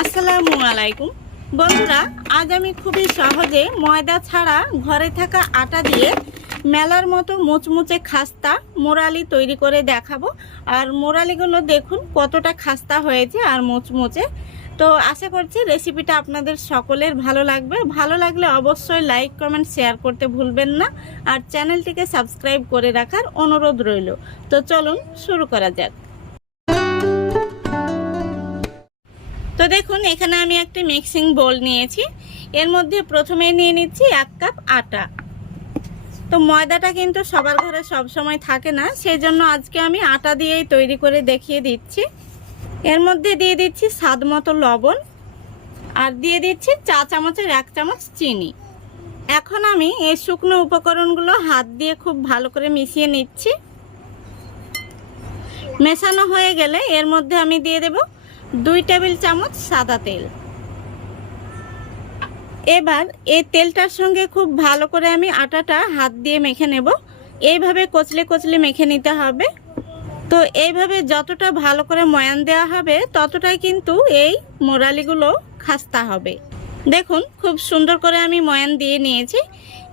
আসসালামু আলাইকুম বন্ধুরা, আজ আমি খুবই সহজে ময়দা ছাড়া ঘরে থাকা আটা দিয়ে মেলার মতো মুচমুচে খাস্তা মোরালি তৈরি করে দেখাবো। আর মোরালিগুলো দেখুন কতটা খাস্তা হয়েছে আর মুচমুচে। তো আশা করছি রেসিপিটা আপনাদের সকলের ভালো লাগবে। ভালো লাগলে অবশ্যই লাইক কমেন্ট শেয়ার করতে ভুলবেন না, আর চ্যানেলটিকে সাবস্ক্রাইব করে রাখার অনুরোধ রইল। তো চলুন শুরু করা যাক। তো দেখুন, এখানে আমি একটি মিক্সিং বোল নিয়েছি। এর মধ্যে প্রথমে নিয়ে নিচ্ছি 1 কাপ আটা। তো ময়দাটা কিন্তু সবার ঘরে সব সময় থাকে না, সেই জন্য আজকে আমি আটা দিয়েই তৈরি করে দেখিয়ে দিচ্ছি। এর মধ্যে দিয়ে দিচ্ছি স্বাদ মতো লবণ, আর দিয়ে দিচ্ছি চা চামচের 1 চামচ চিনি। এখন আমি এই শুকনো উপকরণগুলো হাত দিয়ে খুব ভালো করে মিশিয়ে নিচ্ছি। মেশানো হয়ে গেলে এর মধ্যে আমি দিয়ে দেব 2 টেবিল চামচ সাদা তেল। এবার এই তেলটার সঙ্গে খুব ভালো করে আমি আটাটা হাত দিয়ে মেখে নেব। এইভাবে কচলে কচলে মেখে নিতে হবে। তো এইভাবে যতটা ভালো করে ময়ান দেওয়া হবে ততটাই কিন্তু এই মোরালিগুলো খাস্তা হবে। দেখুন খুব সুন্দর করে আমি ময়ান দিয়ে নিয়েছি।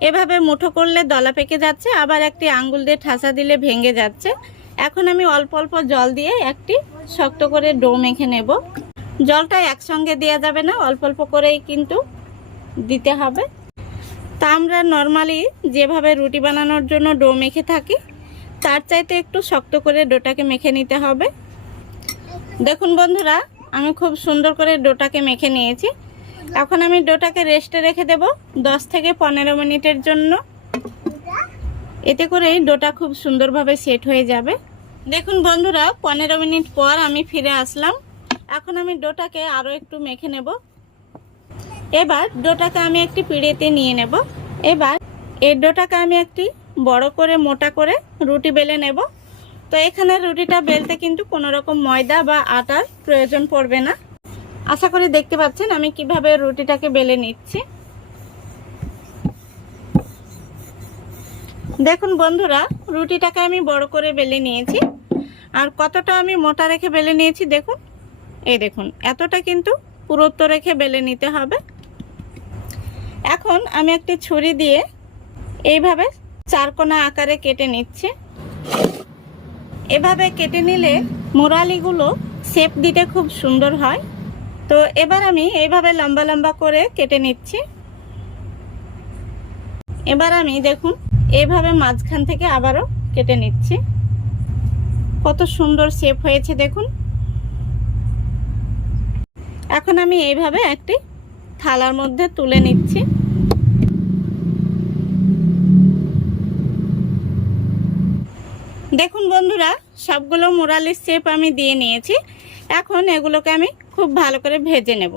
এভাবে মুঠো করলে দলা পেকে যাচ্ছে, আবার একটি আঙ্গুল দিয়ে ঠাসা দিলে ভেঙে যাচ্ছে। এখন আমি অল্প অল্প জল দিয়ে একটি শক্ত করে ডো মেখে নেব। জলটা একসঙ্গে দেওয়া যাবে না, অল্প অল্প করেই কিন্তু দিতে হবে। তা আমরা নর্মালি যেভাবে রুটি বানানোর জন্য ডো মেখে থাকি তার চাইতে একটু শক্ত করে ডোটাকে মেখে নিতে হবে। দেখুন বন্ধুরা, আমি খুব সুন্দর করে ডোটাকে মেখে নিয়েছি। এখন আমি ডোটাকে রেস্টে রেখে দেব 10 থেকে 15 মিনিটের জন্য। এতে করেই ডোটা খুব সুন্দরভাবে সেট হয়ে যাবে। দেখুন বন্ধুরা, 15 মিনিট পর আমি ফিরে আসলাম। এখন আমি ডোটাকে আরও একটু মেখে নেব। এবার ডোটাকে আমি একটি পিঁড়েতে নিয়ে নেব। এবার এই ডোটাকে আমি একটি বড় করে মোটা করে রুটি বেলে নেব। তো এখানে রুটিটা বেলতে কিন্তু কোনো রকম ময়দা বা আটার প্রয়োজন পড়বে না। আশা করি দেখতে পাচ্ছেন আমি কিভাবে রুটিটাকে বেলে নিচ্ছি। দেখুন বন্ধুরা, রুটিটাকে আমি বড় করে বেলে নিয়েছি। আর কতটা আমি মোটা রেখে বেলে নিয়েছি দেখুন। এই দেখুন, এতটা কিন্তু পুরুত্ব রেখে বেলে নিতে হবে। এখন আমি একটি ছুরি দিয়ে এইভাবে 4 কোণা আকারে কেটে নিচ্ছি। এভাবে কেটে নিলে মোরালিগুলো শেপ দিতে খুব সুন্দর হয়। তো এবার আমি এইভাবে লম্বা লম্বা করে কেটে নিচ্ছি। এবার আমি দেখুন এইভাবে মাঝখান থেকে আবারও কেটে নিচ্ছি। কত সুন্দর শেপ হয়েছে দেখুন। এখন আমি এইভাবে একটি থালার মধ্যে তুলে নিচ্ছি। দেখুন বন্ধুরা, সবগুলো মোরালির শেপ আমি দিয়ে নিয়েছি। এখন এগুলোকে আমি খুব ভালো করে ভেজে নেব।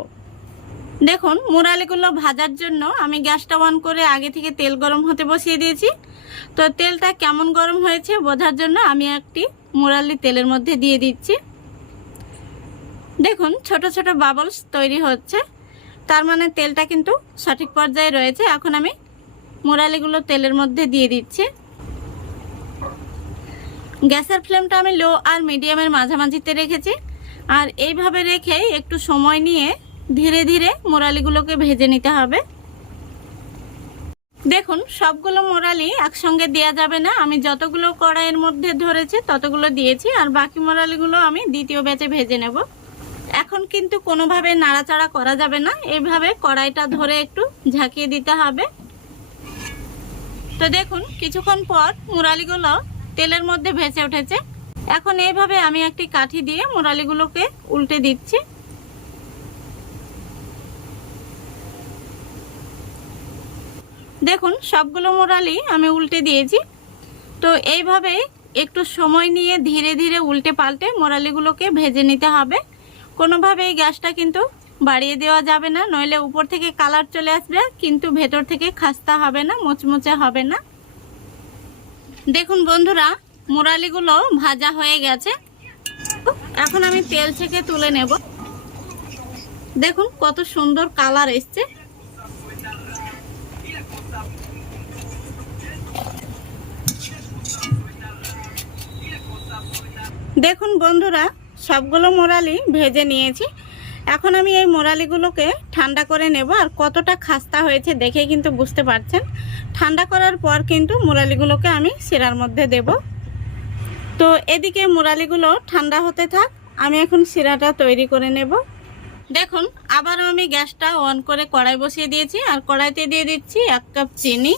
দেখুন মোরালিগুলো ভাজার জন্য আমি গ্যাসটা অন করে আগে থেকে তেল গরম হতে বসিয়ে দিয়েছি। তো তেলটা কেমন গরম হয়েছে বোঝার জন্য আমি একটি মোরালি তেলের মধ্যে দিয়ে দিচ্ছি। দেখুন ছোট ছোট বাবলস তৈরি হচ্ছে, তার মানে তেলটা কিন্তু সঠিক পর্যায়ে রয়েছে। এখন আমি মোরালিগুলো তেলের মধ্যে দিয়ে দিচ্ছি। গ্যাসের ফ্লেমটা আমি লো আর মিডিয়ামের মাঝামাঝিতে রেখেছি। আর এইভাবে রেখে একটু সময় নিয়ে ধীরে ধীরে মোরালিগুলোকে ভেজে নিতে হবে। দেখুন সবগুলো মোরালি একসঙ্গে দেওয়া যাবে না। আমি যতগুলো কড়াইয়ের মধ্যে ধরেছে ততগুলো দিয়েছি, আর বাকি মোরালিগুলো আমি দ্বিতীয় ব্যাচে ভেজে নেব। এখন কিন্তু কোনোভাবে নাড়াচাড়া করা যাবে না, এইভাবে কড়াইটা ধরে একটু ঝাঁকিয়ে দিতে হবে। তো দেখুন কিছুক্ষণ পর মোরালিগুলো তেলের মধ্যে ভেসে উঠেছে। এখন এইভাবে আমি একটি কাঠি দিয়ে মোরালিগুলোকে উল্টে দিচ্ছি। দেখুন সবগুলো মোরালি আমি উল্টে দিয়েছি। তো এইভাবে একটু সময় নিয়ে ধীরে ধীরে উল্টে পাল্টে মোরালিগুলোকে ভেজে নিতে হবে। কোনোভাবেই গ্যাসটা কিন্তু বাড়িয়ে দেওয়া যাবে না, নইলে উপর থেকে কালার চলে আসবে কিন্তু ভেতর থেকে খাস্তা হবে না, মুচমুচে হবে না। দেখুন বন্ধুরা, মোরালিগুলো ভাজা হয়ে গেছে। এখন আমি তেল থেকে তুলে নেব। দেখুন কত সুন্দর কালার এসছে। দেখুন বন্ধুরা, সবগুলো মোরালি ভেজে নিয়েছি। এখন আমি এই মোরালিগুলোকে ঠান্ডা করে নেব। আর কতটা খাস্তা হয়েছে দেখে কিন্তু বুঝতে পারছেন। ঠান্ডা করার পর কিন্তু মোরালিগুলোকে আমি শিরার মধ্যে দেব। তো এদিকে মোরালিগুলো ঠান্ডা হতে থাক, আমি এখন শিরাটা তৈরি করে নেব। দেখুন আবারও আমি গ্যাসটা অন করে কড়াই বসিয়ে দিয়েছি। আর কড়াইতে দিয়ে দিচ্ছি 1 কাপ চিনি।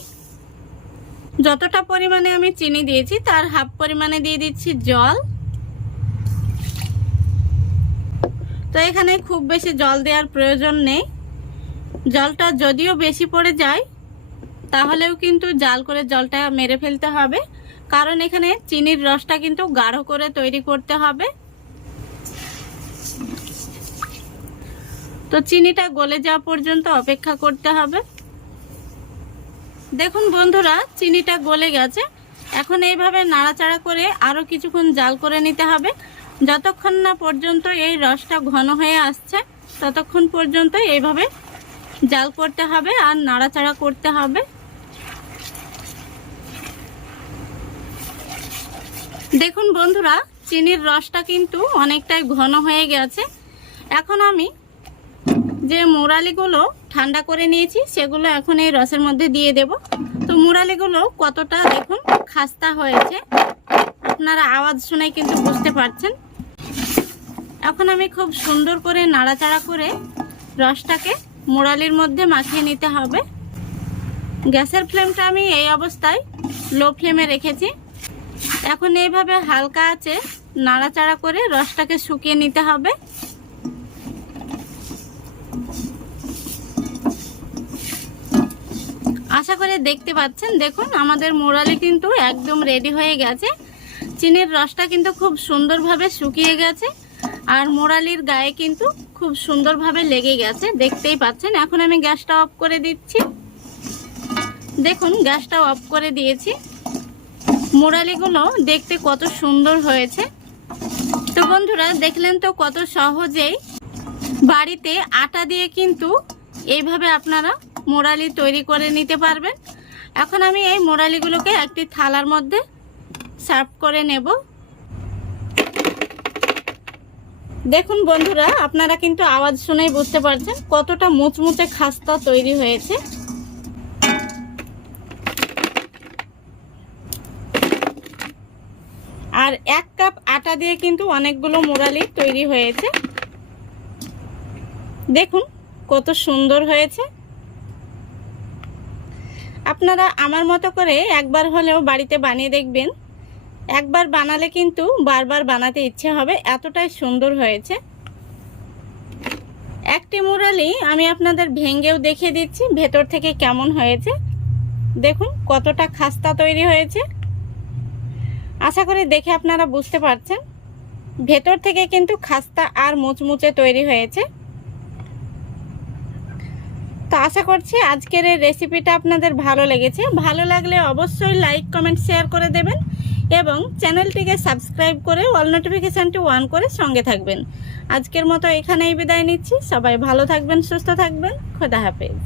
যতটা পরিমাণে আমি চিনি দিয়েছি তার হাফ পরিমাণে দিয়ে দিচ্ছি জল। তো এখানে খুব বেশি জল দেওয়ার প্রয়োজন নেই। জলটা যদিও বেশি পড়ে যায় তাহলেও কিন্তু জাল করে জলটা মেরে ফেলতে হবে, কারণ এখানে চিনির রসটা কিন্তু গাঢ় করে তৈরি করতে হবে। তো চিনিটা গলে যাওয়া পর্যন্ত অপেক্ষা করতে হবে। দেখুন বন্ধুরা, চিনিটা গলে গেছে। এখন এইভাবে নাড়াচাড়া করে আরও কিছুক্ষণ জাল করে নিতে হবে। যতক্ষণ না পর্যন্ত এই রসটা ঘন হয়ে আসছে ততক্ষণ পর্যন্ত এইভাবে জাল করতে হবে আর নাড়াচাড়া করতে হবে। দেখুন বন্ধুরা, চিনির রসটা কিন্তু অনেকটাই ঘন হয়ে গেছে। এখন আমি যে মোরালিগুলো ঠান্ডা করে নিয়েছি সেগুলো এখন এই রসের মধ্যে দিয়ে দেব। তো মোরালিগুলো কতটা দেখুন খাস্তা হয়েছে, আপনারা আওয়াজ শুনে কিন্তু বুঝতে পারছেন। এখন আমি খুব সুন্দর করে নাড়াচাড়া করে রসটাকে মোরালির মধ্যে মাখিয়ে নিতে হবে। গ্যাসের ফ্লেমটা আমি এই অবস্থায় লো ফ্লেমে রেখেছি। এখন এইভাবে হালকা আঁচে নাড়াচাড়া করে রসটাকে শুকিয়ে নিতে হবে। আশা করে দেখতে পাচ্ছেন, দেখুন আমাদের মোরালি কিন্তু একদম রেডি হয়ে গেছে। চিনির রসটা কিন্তু খুব সুন্দরভাবে শুকিয়ে গেছে আর মোরালির গায়ে কিন্তু খুব সুন্দরভাবে লেগে গেছে, দেখতেই পাচ্ছেন। এখন আমি গ্যাসটা অফ করে দিচ্ছি। দেখুন গ্যাসটা অফ করে দিয়েছি। মোরালিগুলো দেখতে কত সুন্দর হয়েছে। তো বন্ধুরা দেখলেন তো কত সহজেই বাড়িতে আটা দিয়ে কিন্তু এইভাবে আপনারা মোরালি তৈরি করে নিতে পারবেন। এখন আমি এই মোরালিগুলোকে একটি থালার মধ্যে সার্ভ করে নেব। দেখুন বন্ধুরা, আপনারা কিন্তু আওয়াজ শুনেই বুঝতে পারছেন কতটা মুচমুচে খাস্তা তৈরি হয়েছে। আর 1 কাপ আটা দিয়ে কিন্তু অনেকগুলো মোরালি তৈরি হয়েছে। দেখুন কত সুন্দর হয়েছে। আপনারা আমার মতো করে একবার হলেও বাড়িতে বানিয়ে দেখবেন। একবার বানালে কিন্তু বারবার বানাতে ইচ্ছে হবে, এতটাই সুন্দর হয়েছে। একটি মোরালি আমি আপনাদের ভেঙেও দেখিয়ে দিচ্ছি ভেতর থেকে কেমন হয়েছে। দেখুন কতটা খাস্তা তৈরি হয়েছে। আশা করি দেখে আপনারা বুঝতে পারছেন ভেতর থেকে কিন্তু খাস্তা আর মুচমুচে তৈরি হয়েছে। তো আশা করছি আজকের এই রেসিপিটা আপনাদের ভালো লেগেছে। ভালো লাগলে অবশ্যই লাইক কমেন্ট শেয়ার করে দেবেন এবং চ্যানেলটিকে সাবস্ক্রাইব করে অল নোটিফিকেশানটি অন করে সঙ্গে থাকবেন। আজকের মতো এখানেই বিদায় নিচ্ছি। সবাই ভালো থাকবেন, সুস্থ থাকবেন। খোদা হাফেজ।